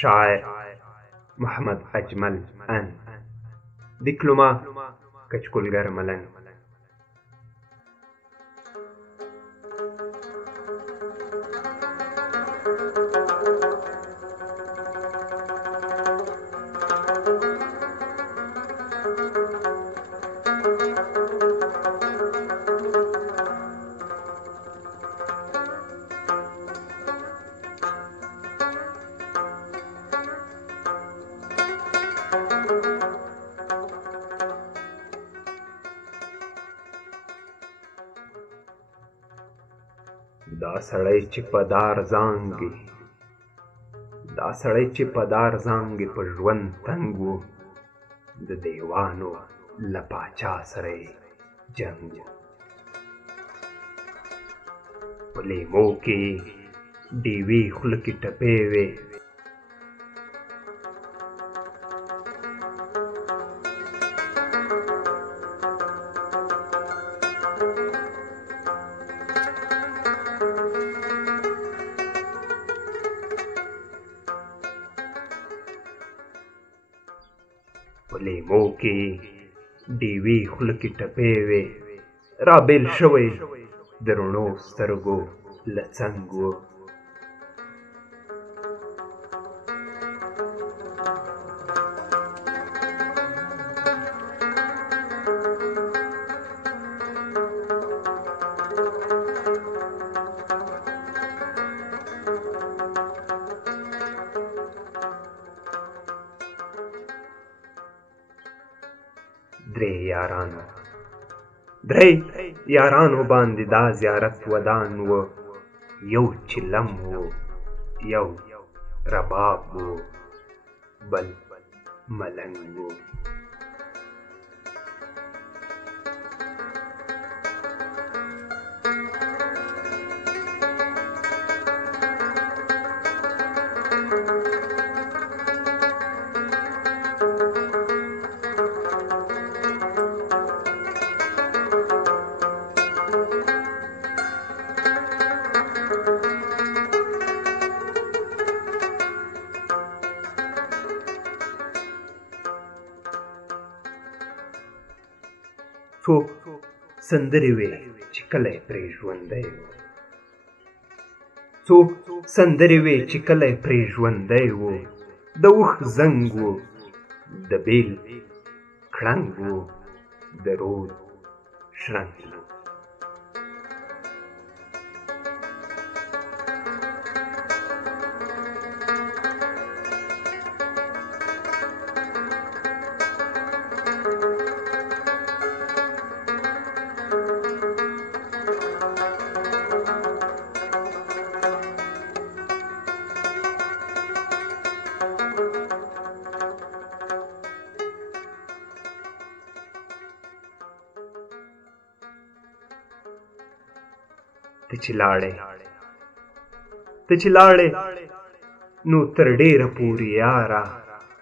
شاعر محمد اجمل ان دیکلوما کچکولگر ملنگ. دا سړی چې په دار زانګي په ژوند تنګ و، د دیوانو له پاچا سره جنګ و. په لیمو کې ډیوې خوله کې ټپې وې، په لیمو کې ډیوې خوله کې ټپې وې، رابیل شوی د رڼو سترګو له څنګ و. درې یارانو باندې دا زیارت ودان و، یو چلم و، یو رباب و، بل ملنګ و. څو سندرې وې چې کله یې پرې ژوندی و، څو سندرې وې چې کله یې پرې ژوندی و. د اوښ زنګ و، د بیل کړنګ و، د رود شرنګ و. ته چې لاړې نو تر ډېره پورې یاره،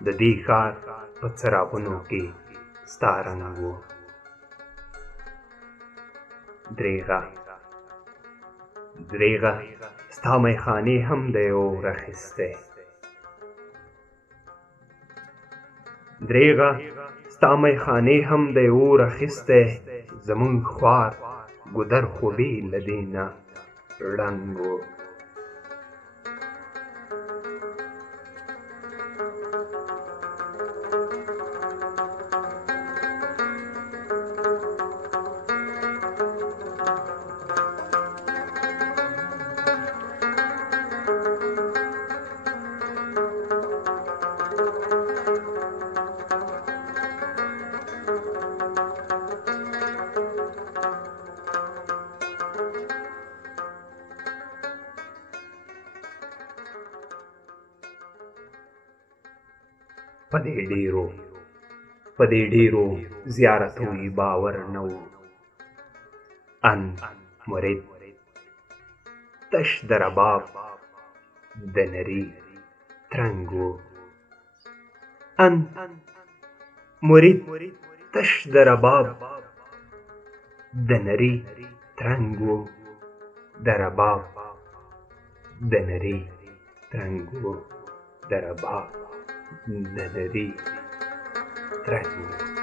د دې ښار په څراغونو کې ستا رنګ و. درېغه ستا میخانې هم دی اور اخیستی، درېغه ستا میخانې هم دی اور اخیستی. زمونږ خوار ګودر خو بې له دې نه ړنګ و. په دې ډېرو زیارتوي باور نه و. ان مرید تش د رباب د نري ترنګ و. ان مرید تش د رباب د نري ترنګ و، د رباب د نري ترنګ و. د رباب د نري ترنګ و